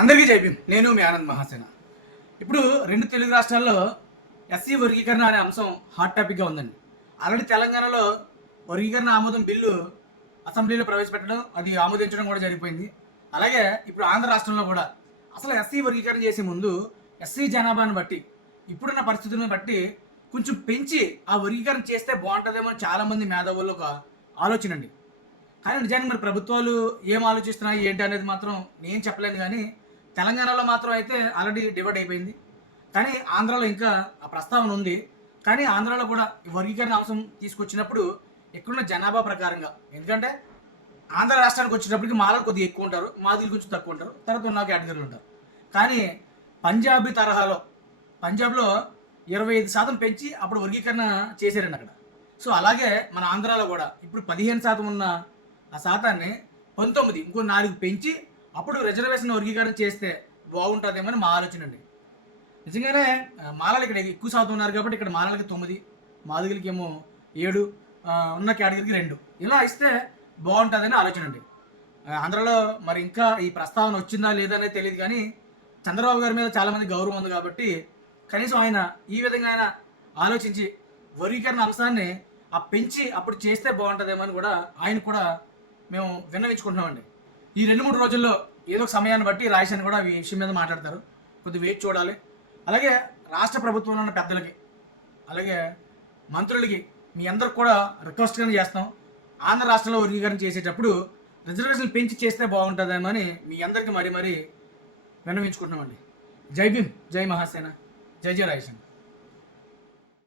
అందరికీ జై భీమ్. నేను మీ ఆనంద్ మహాసేన. ఇప్పుడు రెండు తెలుగు రాష్ట్రాల్లో ఎస్సీ వర్గీకరణ అనే అంశం హాట్ టాపిక్గా ఉందండి. ఆల్రెడీ తెలంగాణలో వర్గీకరణ ఆమోదం బిల్లు అసెంబ్లీలో ప్రవేశపెట్టడం, అది ఆమోదించడం కూడా జరిగిపోయింది. అలాగే ఇప్పుడు ఆంధ్ర రాష్ట్రంలో కూడా అసలు ఎస్సీ వర్గీకరణ చేసే ముందు ఎస్సీ జనాభాను బట్టి, ఇప్పుడున్న పరిస్థితులను బట్టి కొంచెం పెంచి ఆ వర్గీకరణ చేస్తే బాగుంటుందేమో అని చాలామంది మేధావుల్లో ఒక ఆలోచన అండి. కానీ నిజానికి మరి ప్రభుత్వాలు ఏం ఆలోచిస్తున్నాయి ఏంటి అనేది మాత్రం నేను చెప్పలేను. కానీ తెలంగాణలో మాత్రం అయితే ఆల్రెడీ డివైడ్ అయిపోయింది. కానీ ఆంధ్రాలో ఇంకా ఆ ప్రస్తావన ఉంది. కానీ ఆంధ్రాలో కూడా ఈ వర్గీకరణ అంశం తీసుకొచ్చినప్పుడు ఇక్కడున్న జనాభా ప్రకారంగా, ఎందుకంటే ఆంధ్ర రాష్ట్రానికి వచ్చినప్పటికి మాలలు కొద్దిగా ఎక్కువ ఉంటారు, మాదిలు కొంచెం తక్కువ ఉంటారు, తర్వాత ఉన్న కేటగిరీలు ఉంటారు. కానీ పంజాబీ తరహాలో పంజాబ్లో 25% పెంచి అప్పుడు వర్గీకరణ చేశారండి అక్కడ. సో అలాగే మన ఆంధ్రాలో కూడా ఇప్పుడు 15% ఉన్న ఆ శాతాన్ని 19, ఇంకో 4 పెంచి అప్పుడు రిజర్వేషన్ వర్గీకరణ చేస్తే బాగుంటుందేమో అని మా ఆలోచన అండి. నిజంగానే మాలలు ఇక్కడ ఎక్కువ శాతం ఉన్నారు కాబట్టి ఇక్కడ మాలలకి 9, మాదిగలకి ఏమో 7, ఉన్న కేటగిరీకి 2 ఇలా ఇస్తే బాగుంటుందని ఆలోచన అండి. ఆంధ్రలో మరి ఇంకా ఈ ప్రస్తావన వచ్చిందా లేదా అనేది తెలియదు. కానీ చంద్రబాబు గారి మీద చాలామంది గౌరవం ఉంది కాబట్టి కనీసం ఆయన ఈ విధంగా ఆయన ఆలోచించి వర్గీకరణ అంశాన్ని ఆ పెంచి అప్పుడు చేస్తే బాగుంటుందేమో అని కూడా ఆయన కూడా మేము విన్నవించుకుంటున్నామండి. ఈ 2-3 రోజుల్లో ఏదో ఒక సమయాన్ని బట్టి రాజశాని కూడా ఈ విషయం మీద మాట్లాడతారు. కొద్ది వేచి చూడాలి. అలాగే రాష్ట్ర ప్రభుత్వంలో ఉన్న పెద్దలకి, అలాగే మంత్రులకి మీ అందరికి కూడా రిక్వెస్ట్గానే చేస్తాం. ఆంధ్ర రాష్ట్రంలో వర్గీకరణ చేసేటప్పుడు రిజర్వేషన్ పెంచి చేస్తే బాగుంటుందేమో అని మీ అందరికీ మరీ విన్నవించుకుంటున్నామండి. జై భీమ్, జై మహాసేన, జై జై రాజశాని.